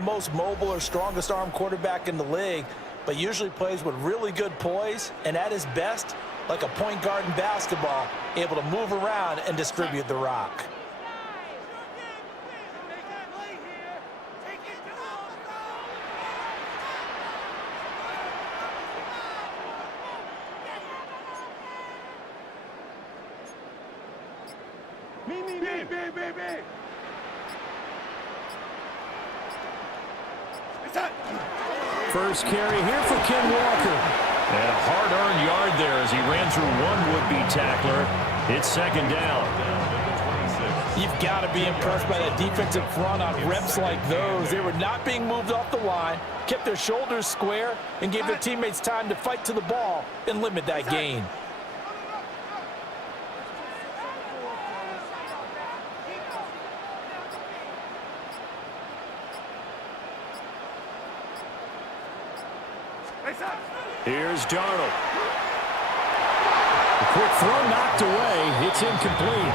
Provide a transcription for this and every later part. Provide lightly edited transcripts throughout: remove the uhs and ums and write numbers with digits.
Most mobile or strongest arm quarterback in the league, but usually plays with really good poise and at his best, like a point guard in basketball, able to move around and distribute the rock. First carry here for Ken Walker. And a hard-earned yard there as he ran through one would-be tackler. It's second down. You've got to be impressed by that defensive front on reps like those. They were not being moved off the line, kept their shoulders square, and gave their teammates time to fight to the ball and limit that gain. Here's Darnold. A quick throw knocked away. It's incomplete.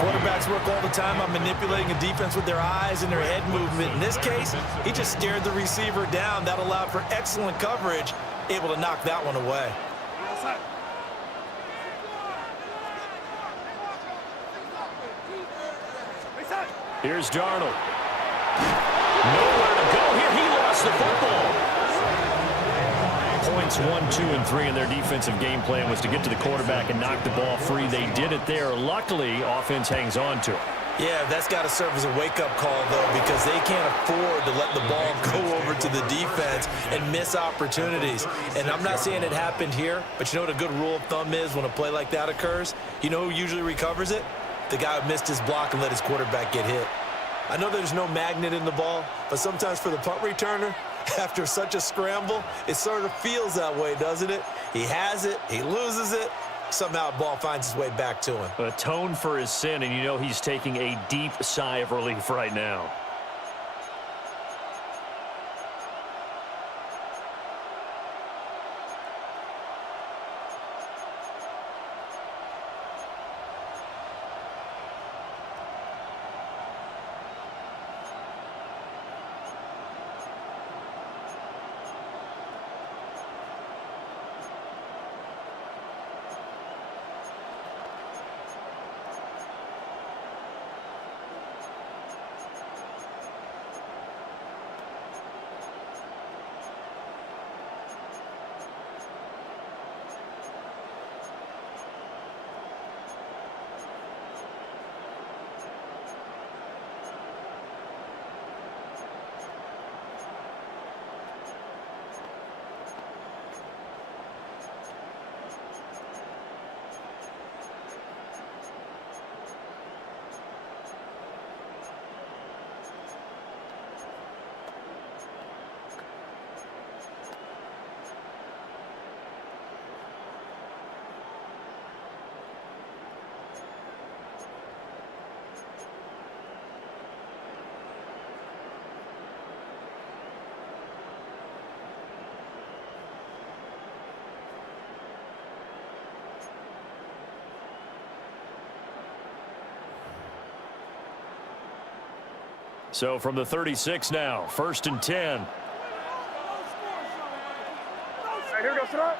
Quarterbacks work all the time on manipulating a defense with their eyes and their head movement. In this case, he just stared the receiver down. That allowed for excellent coverage, able to knock that one away. Here's Darnold. Nowhere to go here. He lost the football. Points 1, 2, and 3 in their defensive game plan was to get to the quarterback and knock the ball free. They did it there. Luckily, offense hangs on to it. Yeah, that's got to serve as a wake-up call, though, because they can't afford to let the ball go over to the defense and miss opportunities. And I'm not saying it happened here, but you know what a good rule of thumb is when a play like that occurs? You know who usually recovers it? The guy who missed his block and let his quarterback get hit. I know there's no magnet in the ball, but sometimes for the punt returner, after such a scramble, it sort of feels that way, doesn't it? He has it, he loses it, somehow the ball finds its way back to him. Atone for his sin, and you know he's taking a deep sigh of relief right now. So from the 36 now, 1st and 10. Right, here we go, sit up.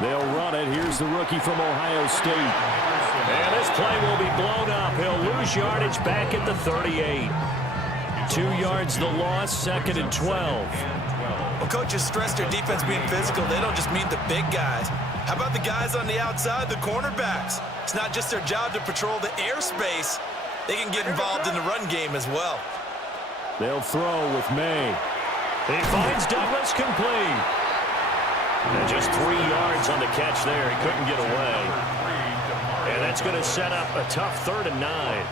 They'll run it. Here's the rookie from Ohio State. And this play will be blown up. He'll lose yardage back at the 38. 2 yards the loss, 2nd and 12. Well, coaches stress their defense being physical. They don't just mean the big guys. How about the guys on the outside, the cornerbacks? It's not just their job to patrol the airspace. They can get involved in the run game as well. They'll throw with May. He finds Douglas complete. And just 3 yards on the catch there. He couldn't get away. And that's going to set up a tough 3rd and 9.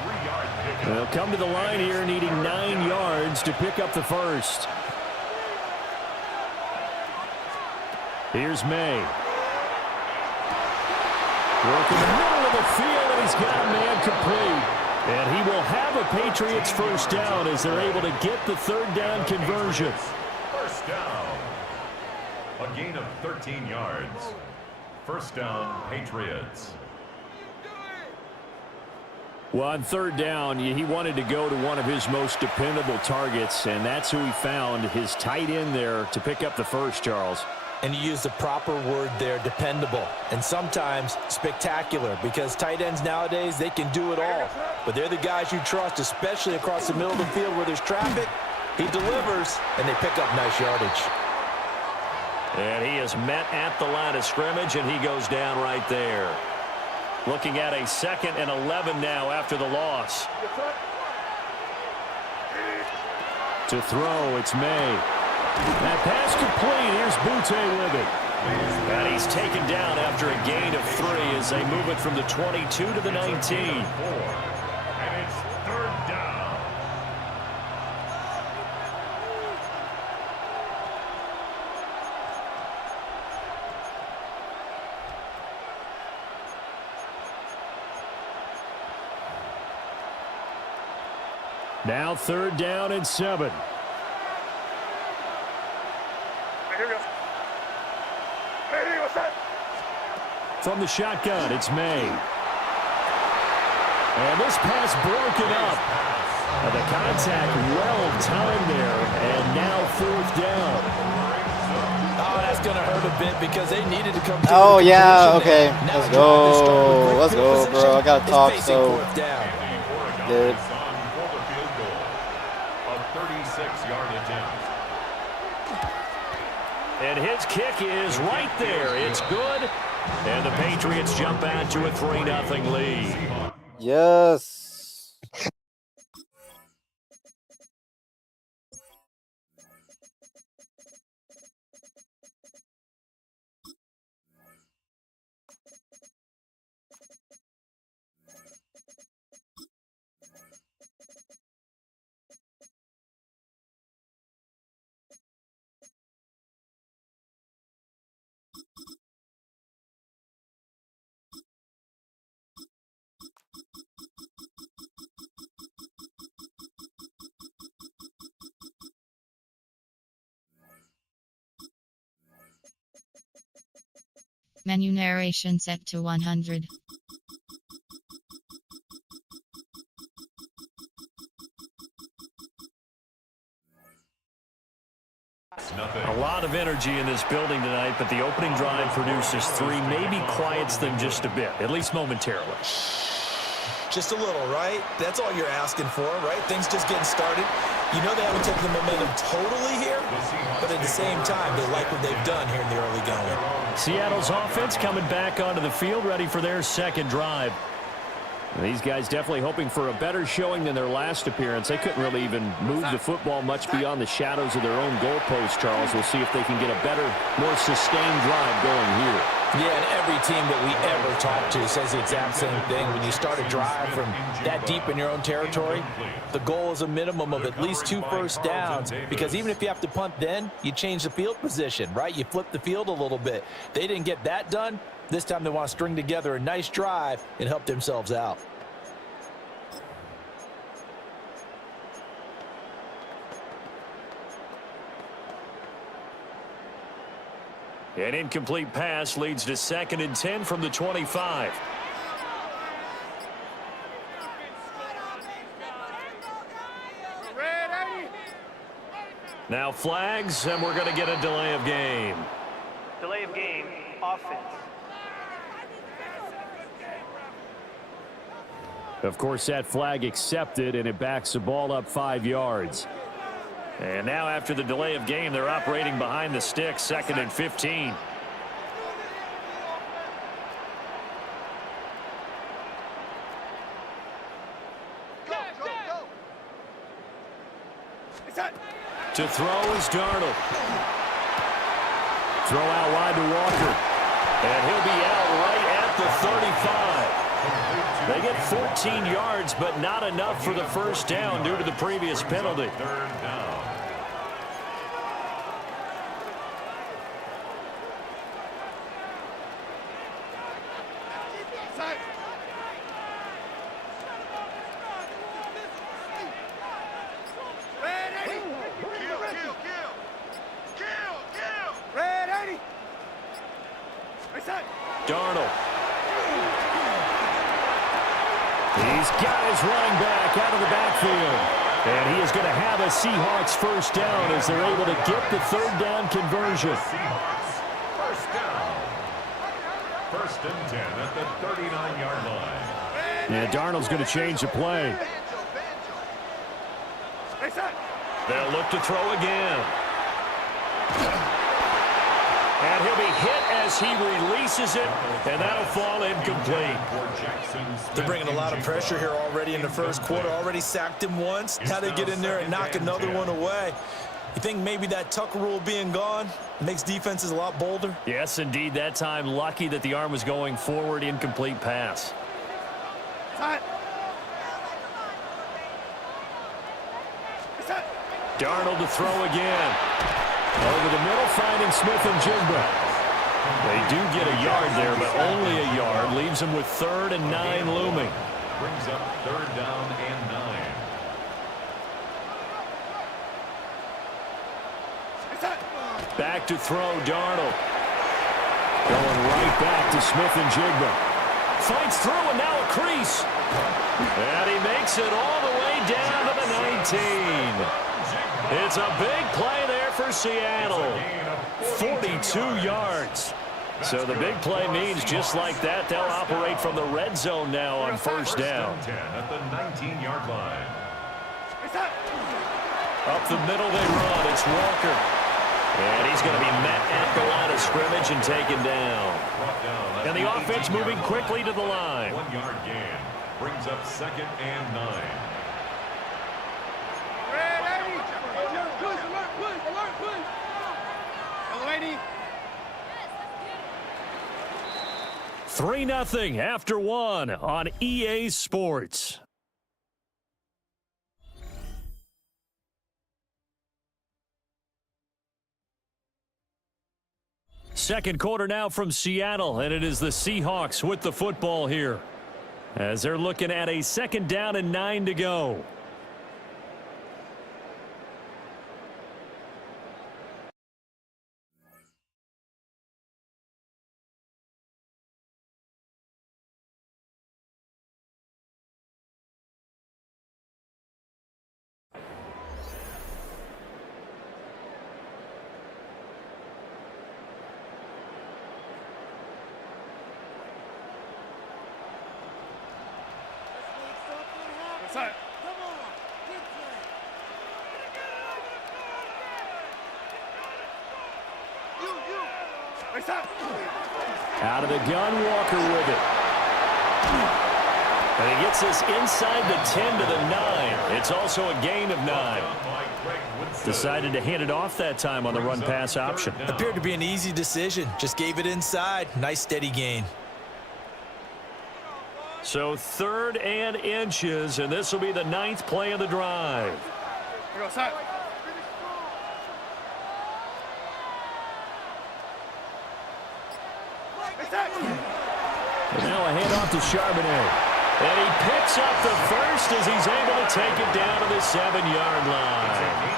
They'll come to the line here needing 9 yards to pick up the first. Here's May. Work in the middle of the field, and he's got a man complete. And he will have a Patriots first down as they're able to get the 3rd down conversion. First down. A gain of 13 yards. First down, Patriots. Well, on third down, he wanted to go to one of his most dependable targets, and that's who he found, his tight end there, to pick up the first, Charles. And you use the proper word there, dependable, and sometimes spectacular, because tight ends nowadays, they can do it all. But they're the guys you trust, especially across the middle of the field where there's traffic. He delivers, and they pick up nice yardage. And he is met at the line of scrimmage, and he goes down right there. Looking at a 2nd and 11 now after the loss. To throw, it's May. That pass complete. Here's Butte with it. And he's taken down after a gain of 3 as they move it from the 22 to the 19. And it's 3rd down. Now 3rd down and 7. Here we go. Hey, what's that? From the shotgun, it's May. And this pass broken up. And the contact well timed there. And now 4th down. Oh, that's going to hurt a bit because they needed to come to Oh, a yeah, conclusion okay. there. Let's Now trying to start with go. great Let's field go, bro. I got to position talk is so facing 4th down. good. For the field goal. A 36-yard attempt. And his kick is right there. It's good. And the Patriots jump out to a 3-0 lead. Yes. Menu narration set to 100. A lot of energy in this building tonight, but the opening drive produces 3, maybe quiets them just a bit, at least momentarily. Just a little, right? That's all you're asking for, right? Things just getting started. You know they haven't taken the momentum totally here, but at the same time, they like what they've done here in the early going. Seattle's offense coming back onto the field, ready for their 2nd drive. These guys definitely hoping for a better showing than their last appearance. They couldn't really even move the football much beyond the shadows of their own goalpost, Charles. We'll see if they can get a better, more sustained drive going here. Yeah, and every team that we ever talk to says the exact same thing. When you start a drive from that deep in your own territory, the goal is a minimum of at least 2 first downs, because even if you have to punt then, you change the field position, right? You flip the field a little bit. They didn't get that done. This time they want to string together a nice drive and help themselves out. An incomplete pass leads to 2nd and 10 from the 25. Now flags, and we're going to get a delay of game. Delay of game, offense. Of course, that flag accepted, and it backs the ball up 5 yards. And now after the delay of game, they're operating behind the sticks, 2nd and 15. To throw is Darnold. Throw out wide to Walker. And he'll be out right at the 35. They get 14 yards, but not enough for the first down due to the previous penalty. 3rd down. Darnold. He's got his running back out of the backfield. And he is going to have a Seahawks first down as they're able to get the third down conversion. Seahawks first down. First and 10 at the 39-yard line. Yeah, Darnold's going to change the play. They'll look to throw again. And he'll be hit as he releases it, and that'll fall incomplete. They're bringing a lot of pressure here already in the first quarter. Already sacked him once. Now they get in there and knock another one away. You think maybe that Tucker rule being gone makes defenses a lot bolder? Yes, indeed. That time, lucky that the arm was going forward. Incomplete pass. Darnold to throw again. Over the middle, finding Smith and Jigba. They do get a yard there, but only a yard. Leaves them with 3rd and 9 looming. Brings up 3rd down and 9. Back to throw, Darnold. Going right back to Smith and Jigba. Fights through, and now a crease. And he makes it all the way down to the 19. It's a big play there for Seattle. 42 yards. So the big play means just like that, they'll operate from the red zone now on first down. 10 at the 19-yard line. Up the middle they run. It's Walker. And he's going to be met at the line of scrimmage and taken down. And the offense moving quickly to the line. 1-yard gain. Brings up 2nd and 9. Lady. 3-0 after 1 on EA Sports. Second quarter now from Seattle, and it is the Seahawks with the football here as they're looking at a 2nd down and 9 to go. Out of the gun, Walker with it. And he gets this inside the 10 to the 9. It's also a gain of 9. Decided to hand it off that time on the run-pass option. Appeared to be an easy decision. Just gave it inside. Nice steady gain. So 3rd and inches, and this will be the 9th play of the drive. And now a handoff to Charbonnet. And he picks up the first as he's able to take it down to the 7-yard line.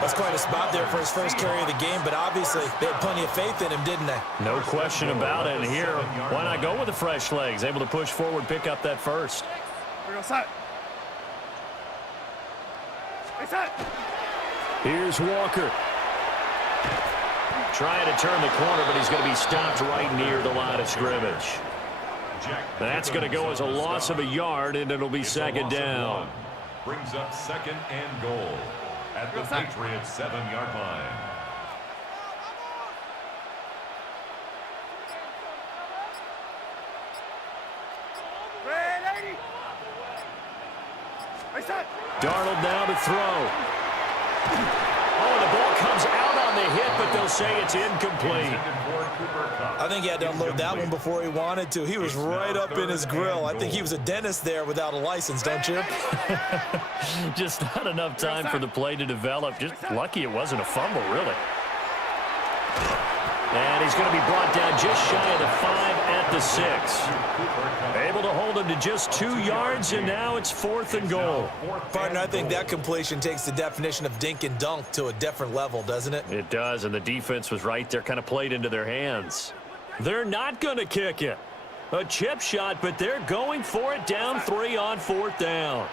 That's quite a spot there for his first carry of the game, but obviously they had plenty of faith in him, didn't they? No question about it. And here, why not go with the fresh legs? Able to push forward, pick up that first. Here's Walker. Trying to turn the corner, but he's going to be stopped right near the line of scrimmage. That's going to go as a loss of a yard, and it'll be 2nd down. Brings up 2nd and goal at the Patriots 7-yard line. Darnold now to throw. Oh, the ball comes out on the hit, but they'll say it's incomplete. I think he had to unload that one before he wanted to. He was right up in his grill. I think he was a dentist there without a license, don't you? Just not enough time for the play to develop. Just lucky it wasn't a fumble, really. And he's going to be brought down just shy of the 5 at the 6. Able to hold him to just 2 yards, and now it's 4th and goal. Partner, I think that completion takes the definition of dink and dunk to a different level, doesn't it? It does, and the defense was right there, kind of played into their hands. They're not going to kick it. A chip shot, but they're going for it down 3 on 4th down.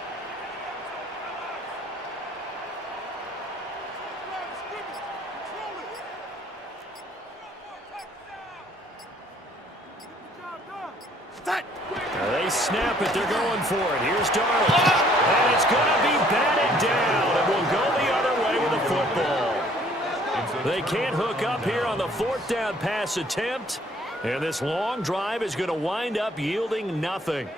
They snap it. They're going for it. Here's Darnold. And it's going to be batted down. It will go the other way with the football. They can't hook up here on the 4th down pass attempt. And this long drive is going to wind up yielding nothing.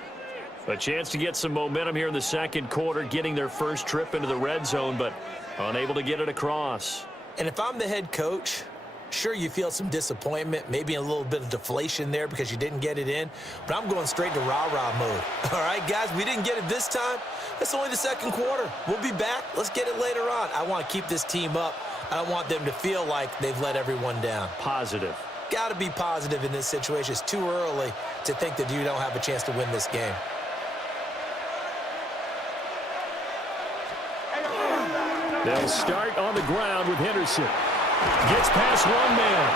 A chance to get some momentum here in the 2nd quarter, getting their first trip into the red zone, but unable to get it across. And if I'm the head coach, sure, you feel some disappointment, maybe a little bit of deflation there because you didn't get it in, but I'm going straight to rah-rah mode. All right, guys, we didn't get it this time. It's only the 2nd quarter. We'll be back. Let's get it later on. I want to keep this team up. I don't want them to feel like they've let everyone down. Positive. Got to be positive in this situation. It's too early to think that you don't have a chance to win this game. They'll start on the ground with Henderson. Gets past one man.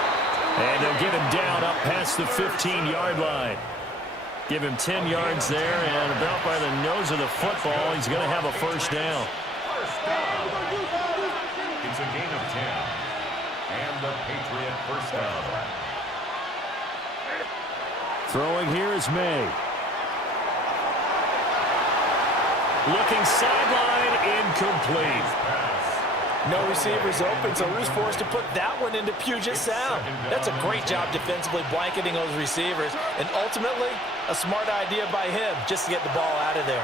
And they'll get him down up past the 15-yard line. Give him 10 yards there, and about by the nose of the football, he's going to have a first down. It's a gain of 10. And the Patriot first down. Throwing here is May. Looking sideline, incomplete. No receivers open, so Rue's forced to put that one into Puget Sound. That's a great job defensively blanketing those receivers, and ultimately, a smart idea by him just to get the ball out of there.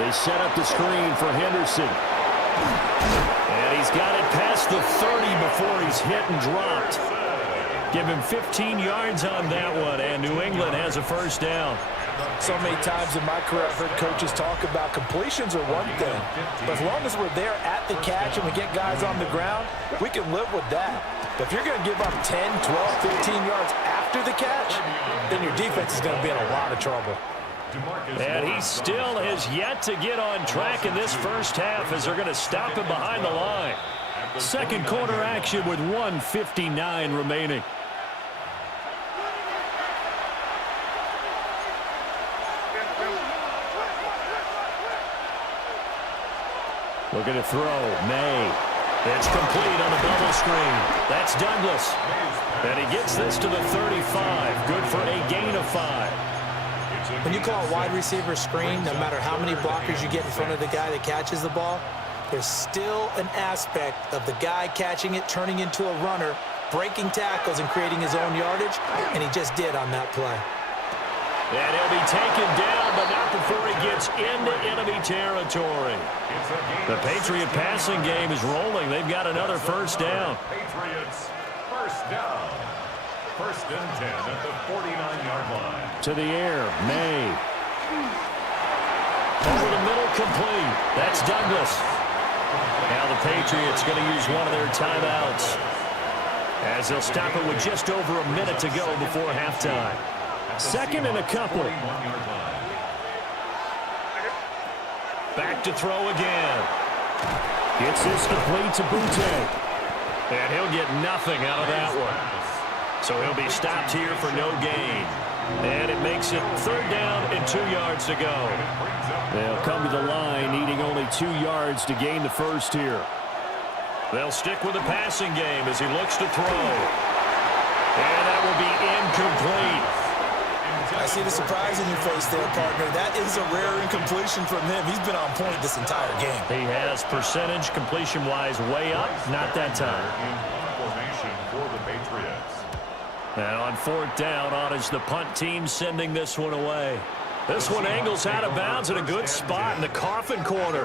They set up the screen for Henderson. And he's got it past the 30 before he's hit and dropped. Give him 15 yards on that one, and New England has a first down. So many times in my career, I've heard coaches talk about completions are one thing, but as long as we're there at the catch and we get guys on the ground, we can live with that. But if you're going to give up 10, 12, 15 yards after the catch, then your defense is going to be in a lot of trouble. And he still has yet to get on track in this first half as they're going to stop him behind the line. 2nd quarter action with 1:59 remaining. Looking to throw. May. It's complete on the bubble screen. That's Douglas. And he gets this to the 35. Good for a gain of 5. When you call a wide receiver screen, no matter how many blockers you get in front of the guy that catches the ball, there's still an aspect of the guy catching it, turning into a runner, breaking tackles and creating his own yardage, and he just did on that play. And he'll be taken down, but not before he gets into enemy territory. The Patriot passing game is rolling. They've got another first down. Patriots first down. 1st and 10 at the 49-yard line. To the air, May. Over the middle, complete. That's Douglas. Now the Patriots going to use one of their timeouts as they'll stop it with just over a minute to go before halftime. 2nd and a couple. Back to throw again. Gets this complete to Butte. And he'll get nothing out of that one. So he'll be stopped here for no gain. And it makes it 3rd down and 2 yards to go. They'll come to the line, needing only 2 yards to gain the first here. They'll stick with the passing game as he looks to throw. And that will be incomplete. I see the surprise in your face there, partner. That is a rare incompletion from him. He's been on point this entire game. He has percentage completion-wise way up. Not that time. Formation for the Patriots. And on 4th down, on is the punt team sending this one away. This one angles out of bounds at a good spot in the coffin corner.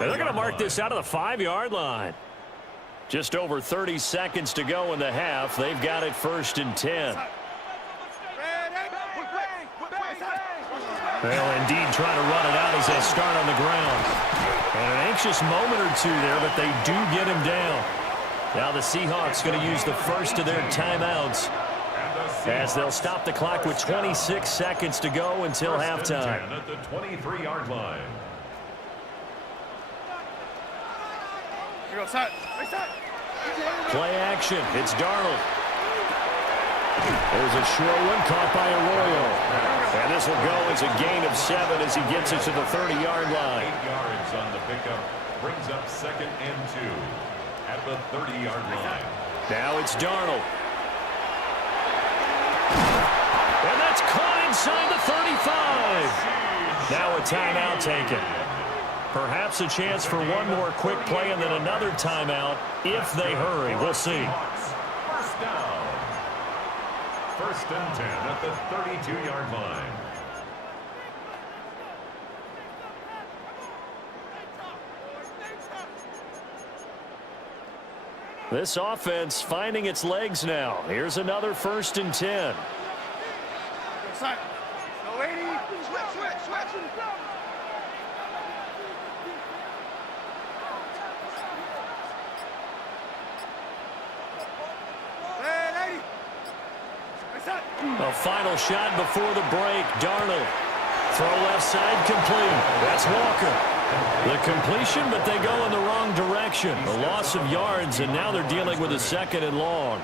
And they're going to mark this out of the 5-yard line. Just over 30 seconds to go in the half. They've got it 1st and 10. They'll indeed try to run it out as they start on the ground. And an anxious moment or two there, but they do get him down. Now the Seahawks going to use the first of their timeouts as they'll stop the clock with 26 seconds to go until halftime. At the 23-yard line. Play action. It's Darnold. There's a short one caught by Arroyo. And this will go as a gain of 7 as he gets it to the 30-yard line. 8 yards on the pickup. Brings up 2nd and 2 at the 30-yard line. Now it's Darnold. And that's caught inside the 35. Now a timeout taken. Perhaps a chance for one more quick play and then another timeout if they hurry. We'll see. First down. 1st and 10 at the 32-yard line. This offense finding its legs now. Here's another 1st and 10. No, lady. Switch. Hey, lady. A final shot before the break. Darnold. Throw left side complete. That's Walker. The completion, but they go in the wrong direction. A loss of yards, and now they're dealing with a 2nd and long.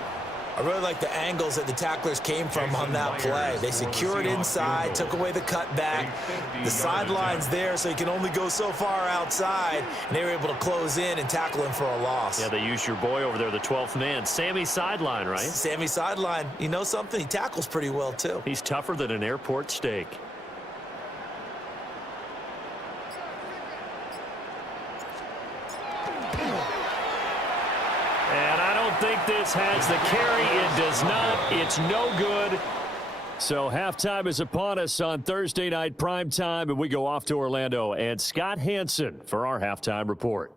I really like the angles that the tacklers came from on that play. They secured inside, took away the cutback. The sideline's there, so you can only go so far outside, and they were able to close in and tackle him for a loss. Yeah, they used your boy over there, the 12th man. Sammy Sideline, right? Sammy Sideline. You know something? He tackles pretty well, too. He's tougher than an airport steak. And I don't think this has the carry. It does not. It's no good. So halftime is upon us on Thursday night primetime, and we go off to Orlando. And Scott Hansen for our halftime report.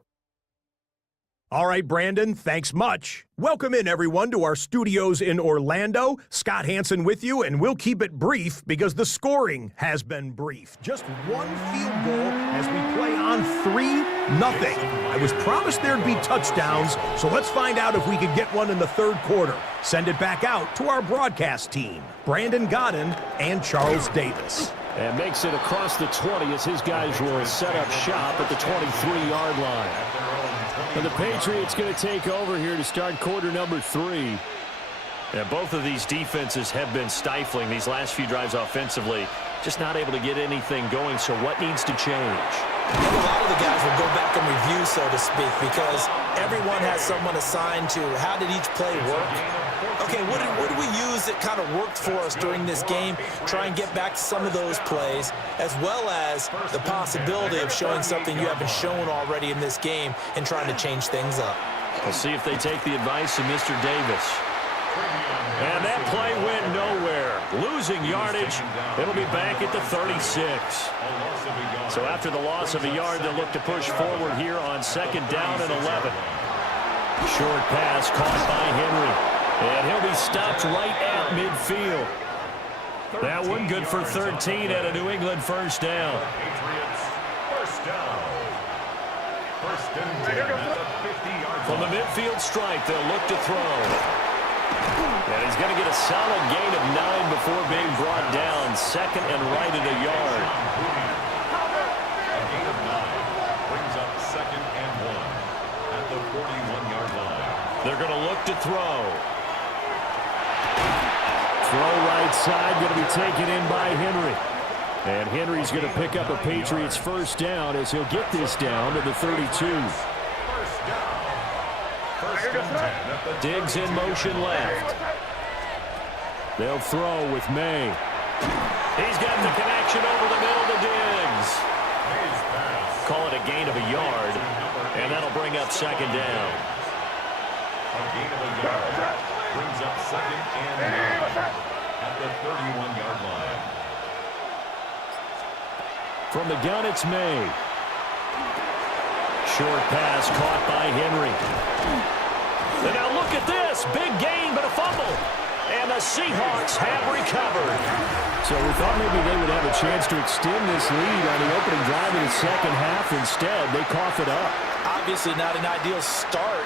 All right, Brandon, thanks much. Welcome in, everyone, to our studios in Orlando. Scott Hansen with you, and we'll keep it brief because the scoring has been brief. Just one field goal as we play on 3-0. I was promised there'd be touchdowns, so let's find out if we could get one in the 3rd quarter. Send it back out to our broadcast team, Brandon Godden and Charles Davis. And makes it across the 20 as his guys will set up shop at the 23-yard line. And the Patriots going to take over here to start quarter number 3. And both of these defenses have been stifling these last few drives offensively. Just not able to get anything going, so what needs to change? I think a lot of the guys will go back and review, so to speak, because everyone has someone assigned to how did each play work. Okay, what did we use that kind of worked for us during this game? Try and get back to some of those plays, as well as the possibility of showing something you haven't shown already in this game and trying to change things up. We'll see if they take the advice of Mr. Davis. And that play went nowhere. Losing yardage. It'll be back at the 36. So after the loss of a yard, they'll look to push forward here on 2nd down and 11. Short pass caught by Henry. And he'll be stopped right at midfield. That one good for 13 at a New England 1st down. From the midfield stripe, they'll look to throw. And he's going to get a solid gain of 9 before being brought down. 2nd and right at a yard. A gain of 9 brings up 2nd and 1 at the 41-yard line. They're going to look to throw. Throw right side, going to be taken in by Henry. And Henry's going to pick up a Patriots 1st down as he'll get this down to the 32. Diggs in motion left. They'll throw with May. He's got the connection over the middle to Diggs. Call it a gain of a yard, and that'll bring up 2nd down. A gain of a yard brings up 2nd and 9 at the 31-yard line. From the gun, it's May. Short pass caught by Henry. And now look at this. Big gain, but a fumble. And the Seahawks have recovered. So we thought maybe they would have a chance to extend this lead on the opening drive in the 2nd half. Instead, they cough it up. Obviously not an ideal start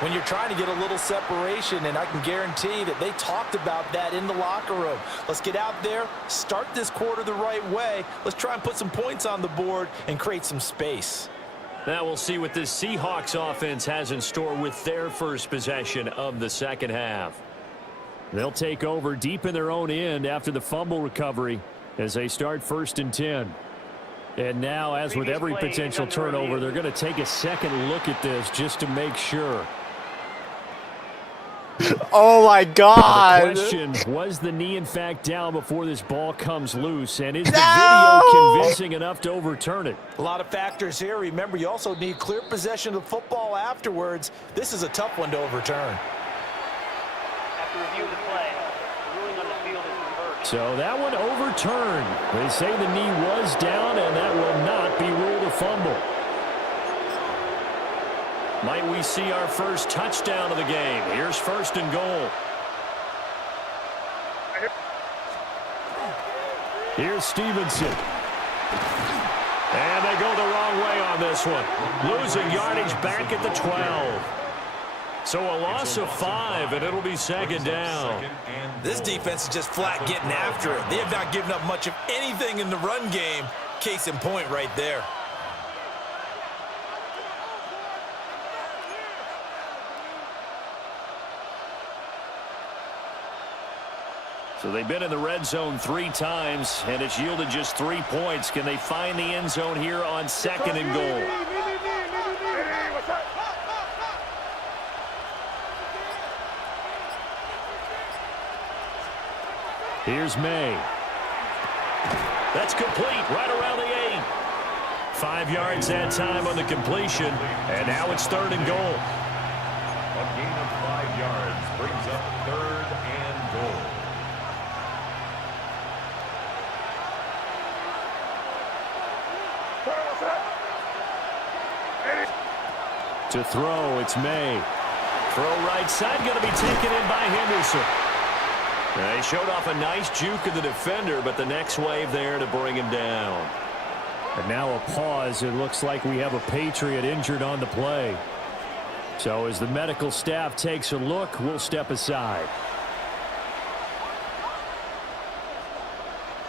when you're trying to get a little separation, and I can guarantee that they talked about that in the locker room. Let's get out there, start this quarter the right way. Let's try and put some points on the board and create some space. Now we'll see what this Seahawks offense has in store with their first possession of the 2nd half. They'll take over deep in their own end after the fumble recovery as they start 1st and 10. And now, as with every potential turnover, they're going to take a second look at this just to make sure. Oh, my God. The question, was the knee, in fact, down before this ball comes loose? And is the video convincing enough to overturn it? A lot of factors here. Remember, you also need clear possession of the football afterwards. This is a tough one to overturn. After review of the play, the ruling on the field is reversed. So that one overturned. They say the knee was down, and that will not be ruled a fumble. Might we see our first touchdown of the game? Here's 1st and goal. Here's Stevenson. And they go the wrong way on this one. Losing yardage back at the 12. So a loss of 5, and it'll be 2nd down. This defense is just flat getting after it. They have not given up much of anything in the run game. Case in point right there. So they've been in the red zone 3 times, and it's yielded just 3 points. Can they find the end zone here on 2nd and goal? Here's May. That's complete right around the 8. 5 yards that time on the completion, and now it's 3rd and goal. A gain of 5 yards brings up 3rd and goal. To throw, it's May. Throw right side, going to be taken in by Henderson. They showed off a nice juke of the defender, but the next wave there to bring him down. And now a pause. It looks like we have a Patriot injured on the play. So as the medical staff takes a look, we'll step aside.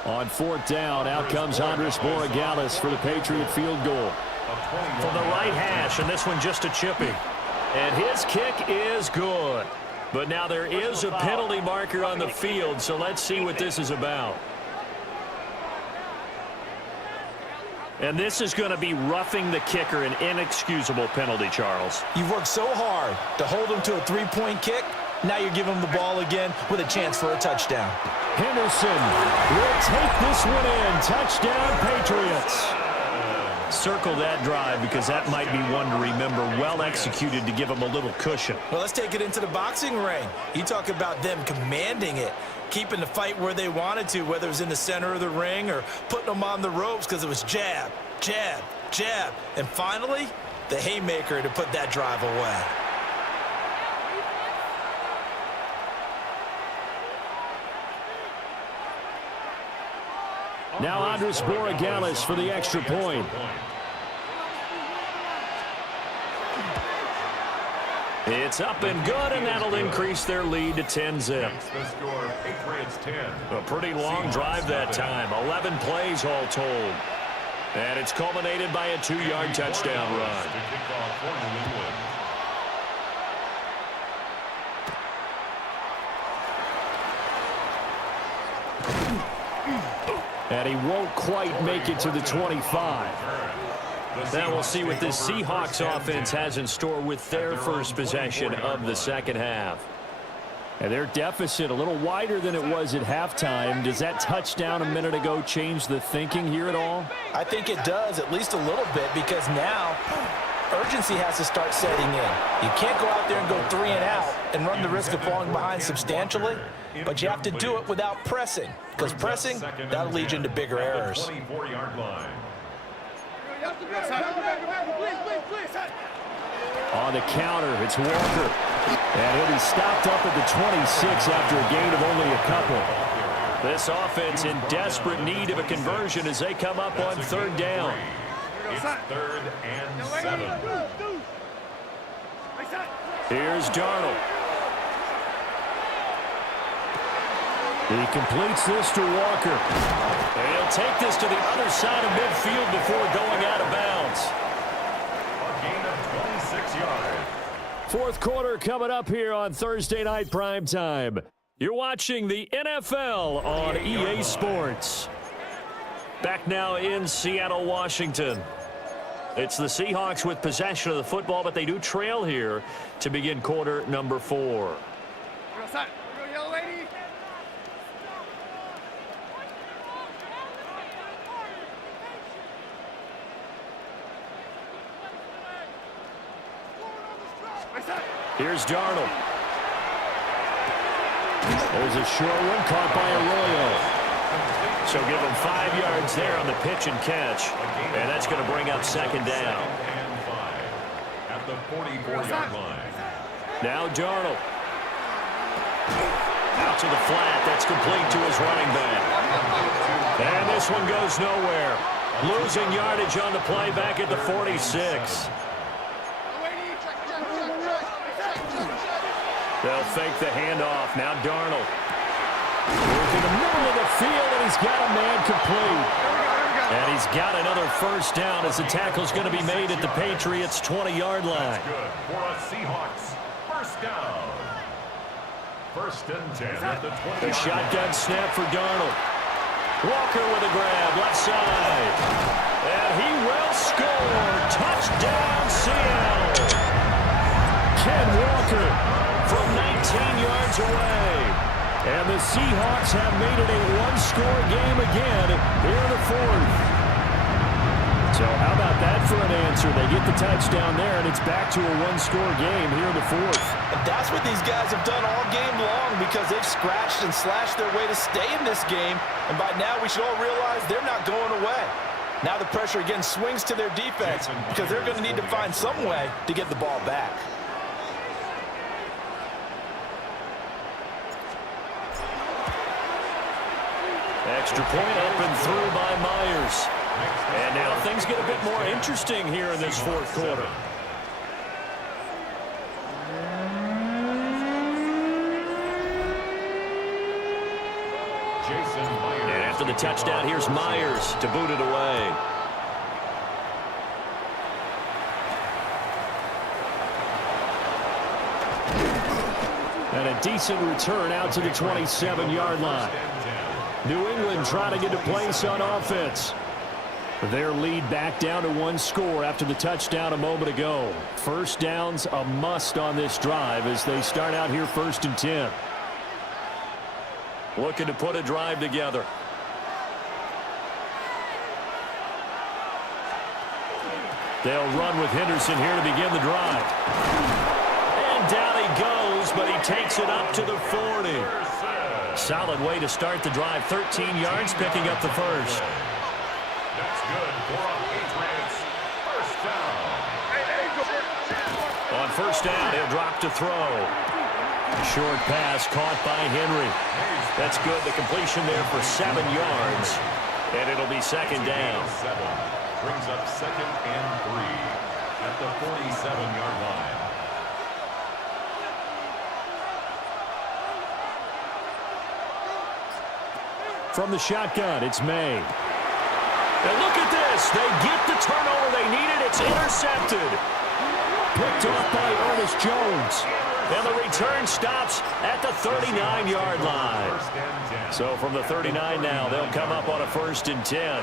On 4th down, out comes Andres Borregales for the Patriot field goal. From the right hash, and this one just a chipping. And his kick is good. But now there is a penalty marker on the field, so let's see what this is about. And this is going to be roughing the kicker, an inexcusable penalty, Charles. You've worked so hard to hold them to a 3-point kick. Now you're giving them the ball again with a chance for a touchdown. Henderson will take this one in. Touchdown, Patriots. Circle that drive because that might be one to remember. Well executed to give them a little cushion. Well, let's take it into the boxing ring. You talk about them commanding it, keeping the fight where they wanted to, whether it was in the center of the ring or putting them on the ropes because it was jab, jab, jab. And finally, the haymaker to put that drive away. Now Andres Borregales for the extra point. It's up and good, and that'll increase their lead to 10-zip. The score, Patriots 10. A pretty long drive that time. 11 plays all told. And it's culminated by a 2-yard touchdown run. And he won't quite make it to the 25. Now we'll see what this Seahawks offense has in store with their first possession of the second half. And their deficit a little wider than it was at halftime. Does that touchdown a minute ago change the thinking here at all? I think it does, at least a little bit, because now urgency has to start setting in. You can't go out there and go 3 and out and run the risk of falling behind substantially, but you have to do it without pressing, because pressing, that'll lead you into bigger errors. 24-yard line. On the counter, it's Walker. And he'll be stopped up at the 26 after a gain of only a couple. This offense in desperate need of a conversion as they come up on 3rd down. It's 3rd and 7. Here's Darnold. He completes this to Walker. And he'll take this to the other side of midfield before going out of bounds. A gain of 26 yards. 4th quarter coming up here on Thursday Night Primetime. You're watching the NFL on EA Sports. Back now in Seattle, Washington. It's the Seahawks with possession of the football, but they do trail here to begin quarter number 4. Here's Darnold. There's a short one caught by Arroyo. So give him 5 yards there on the pitch and catch. And that's going to bring up second down. At the 44-yard line. Now Darnold. Out to the flat. That's complete to his running back. And this one goes nowhere. Losing yardage on the play back at the 46. They'll fake the handoff. Now Darnold. Into the middle of the field, and he's got a man complete. And he's got another first down as the tackle's going to be made at the Patriots' 20-yard line. That's good for a Seahawks first down. First and 10 at the 20. The shotgun snap for Darnold. Walker with a grab, left side. And he will score. Touchdown, Seattle. Ken Walker from 19 yards away. And the Seahawks have made it a one-score game again here in the 4th. So how about that for an answer? They get the touchdown there, and it's back to a one-score game here in the 4th. And that's what these guys have done all game long because they've scratched and slashed their way to stay in this game. And by now we should all realize they're not going away. Now the pressure again swings to their defense because they're going to need to find some way to get the ball back. Extra point up and through by Myers. And now things get a bit more interesting here in this 4th quarter. And after the touchdown, here's Myers to boot it away. And a decent return out to the 27-yard line. New England trying to get a place on offense. Their lead back down to 1 score after the touchdown a moment ago. First down's a must on this drive as they start out here 1st and 10. Looking to put a drive together. They'll run with Henderson here to begin the drive. And down he goes, but he takes it up to the 40. Solid way to start the drive. 13 yards, picking up the first. That's good for a Patriots first down. On first down, he'll drop to throw. Short pass caught by Henry. That's good. The completion there for 7 yards. And it'll be second down. 7 brings up second and 3 at the 47-yard line. From the shotgun, it's May. And look at this. They get the turnover they needed. It's intercepted. Picked off by Ernest Jones. And the return stops at the 39-yard line. So from the 39 now, they'll come up on a 1st and 10.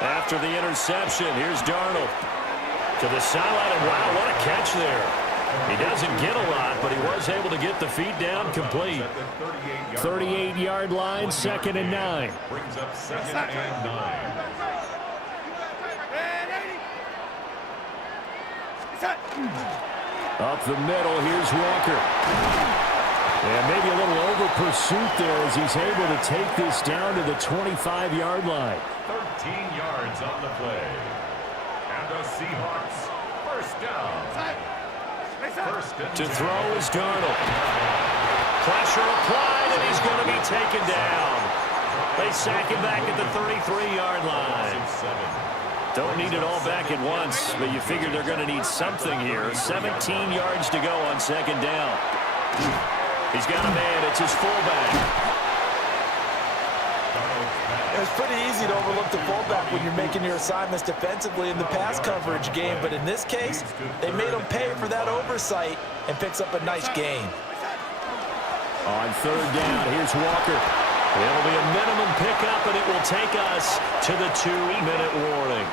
After the interception, here's Darnold to the sideline, and wow, what a catch there. He doesn't get a lot, but he was able to get the feet down complete. 38-yard line, 2nd and 9. Brings up 2nd and 9. Up the middle, here's Walker. And maybe a little over pursuit there as he's able to take this down to the 25-yard line. 13 yards on the play. And the Seahawks first down. To throw is Darnold. Pressure applied, and he's going to be taken down. They sack him back at the 33-yard line. Don't need it all back at once, but you figure they're going to need something here. 17 yards to go on second down. He's got a man. It's his fullback. It's pretty easy to overlook the fullback when you're making your assignments defensively in the pass coverage game, but in this case, they made him pay for that oversight and picks up a nice gain. On third down, here's Walker. It'll be a minimum pickup, and it will take us to the 2-minute warning.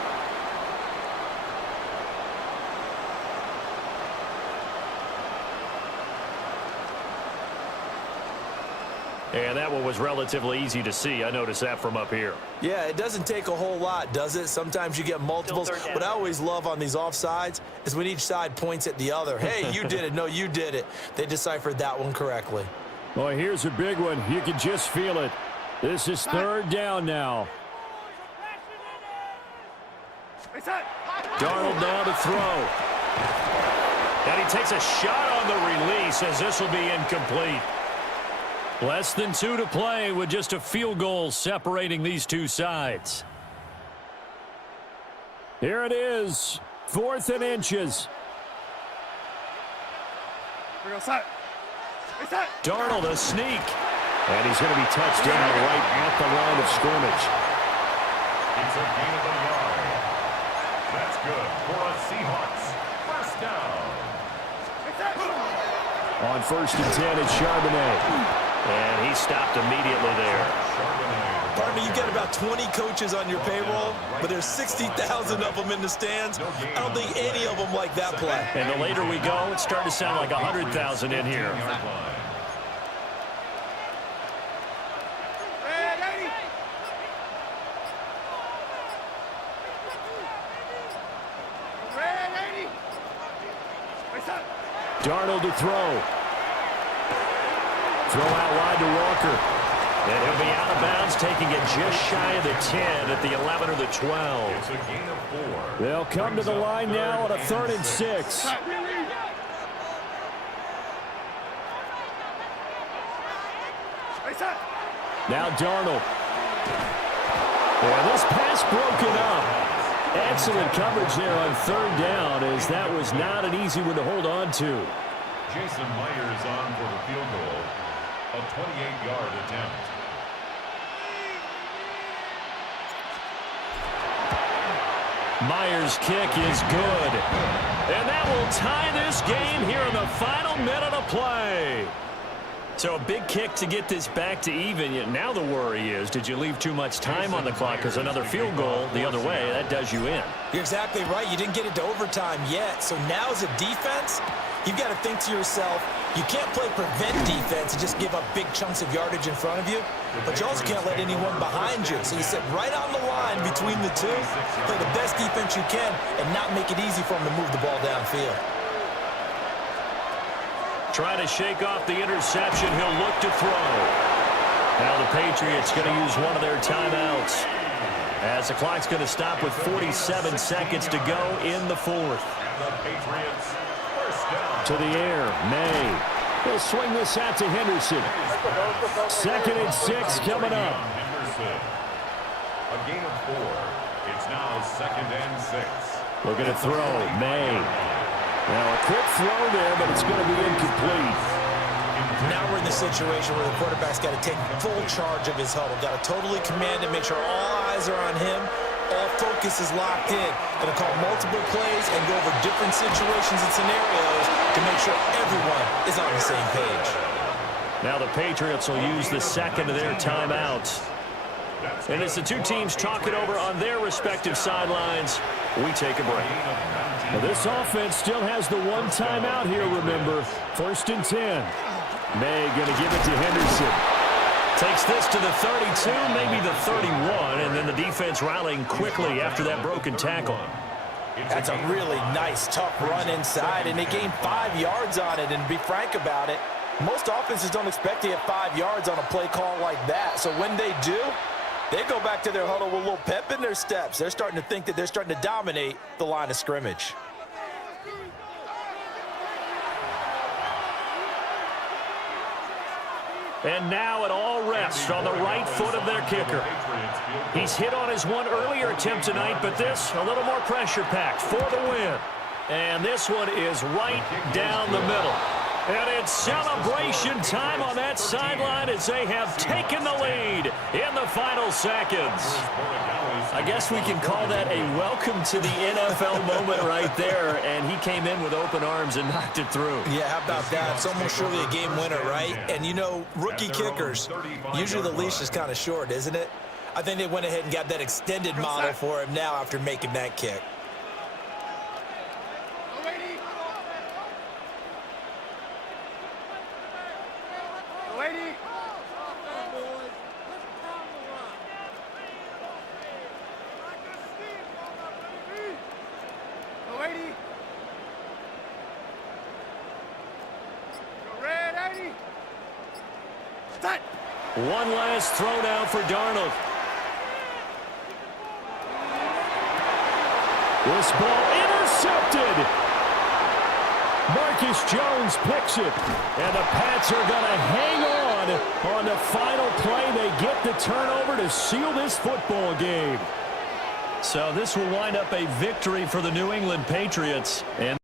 And that one was relatively easy to see. I noticed that from up here. Yeah, it doesn't take a whole lot, does it? Sometimes you get multiples. What I always love on these offsides is when each side points at the other. Hey, you did it. No, you did it. They deciphered that one correctly. Well, here's a big one. You can just feel it. This is third down now. Darnold now to throw. And he takes a shot on the release as this will be incomplete. Less than 2 to play with just a field goal separating these two sides. Here it is. 4th and inches. Darnold a sneak. And he's going to be touched down right at the line of scrimmage. It's a gain of a yard. That's good for a Seahawks first down. On 1st and 10, it's Charbonnet. And he stopped immediately there. Partner, you got about 20 coaches on your payroll, but there's 60,000 of them in the stands. I don't think any of them like that play. And the later we go, it's starting to sound like 100,000 in here. Darnold to throw. Throw out wide to Walker. And he'll be out of bounds, taking it just shy of the 10 at the 11 or the 12. It's a gain of 4. They'll come to the line now on a 3rd and 6. Now Darnold. Yeah, this pass broken up. Excellent coverage there on 3rd down, as that was not an easy one to hold on to. Jason Myers on for the field goal. A 28-yard attempt. Myers' kick is good. And that will tie this game here in the final minute of play. So a big kick to get this back to even. Yet now the worry is, did you leave too much time on the clock? Because another field goal the other way, that does you in. You're exactly right. You didn't get into overtime yet. So now as a defense, you've got to think to yourself, you can't play prevent defense and just give up big chunks of yardage in front of you, but you also can't let anyone behind you. So you sit right on the line between the two, play the best defense you can, and not make it easy for them to move the ball downfield. Trying to shake off the interception. He'll look to throw. Now the Patriots going to use one of their timeouts, as the clock's going to stop with 47 seconds to go in the 4th. The Patriots first down. To the air, May. He'll swing this out to Henderson. 2nd and 6 coming up. Henderson. A gain of 4. It's now 2nd and 6. Looking to throw, May. Now a quick throw there, but it's going to be incomplete. Now we're in the situation where the quarterback's got to take full charge of his huddle. Got to totally command it, make sure all eyes are on him. All focus is locked in. Going to call multiple plays and go over different situations and scenarios to make sure everyone is on the same page. Now the Patriots will use the 2nd of their timeouts. And as the two teams talk it over on their respective sidelines, we take a break. Well, this offense still has the one timeout here, remember. 1st and 10. May going to give it to Henderson. Takes this to the 32, maybe the 31, and then the defense rallying quickly after that broken tackle. That's a really nice, tough run inside, and they gained 5 yards on it. And to be frank about it, most offenses don't expect to get 5 yards on a play call like that. So when they do, they go back to their huddle with a little pep in their steps. They're starting to think that they're starting to dominate the line of scrimmage. And now it all rests on the right foot of their kicker. He's hit on his one earlier attempt tonight, but this a little more pressure-packed for the win. And this one is right down the middle. And it's celebration time on that sideline as they have taken the lead in the final seconds. I guess we can call that a welcome to the NFL moment right there, and he came in with open arms and knocked it through. Yeah, how about that? It's almost surely a game winner, right? And, you know, rookie kickers, usually the leash is kind of short, isn't it? I think they went ahead and got that extended model for him now after making that kick. One last throw now for Darnold. This ball intercepted. Marcus Jones picks it. And the Pats are going to hang on the final play. They get the turnover to seal this football game. So this will wind up a victory for the New England Patriots. And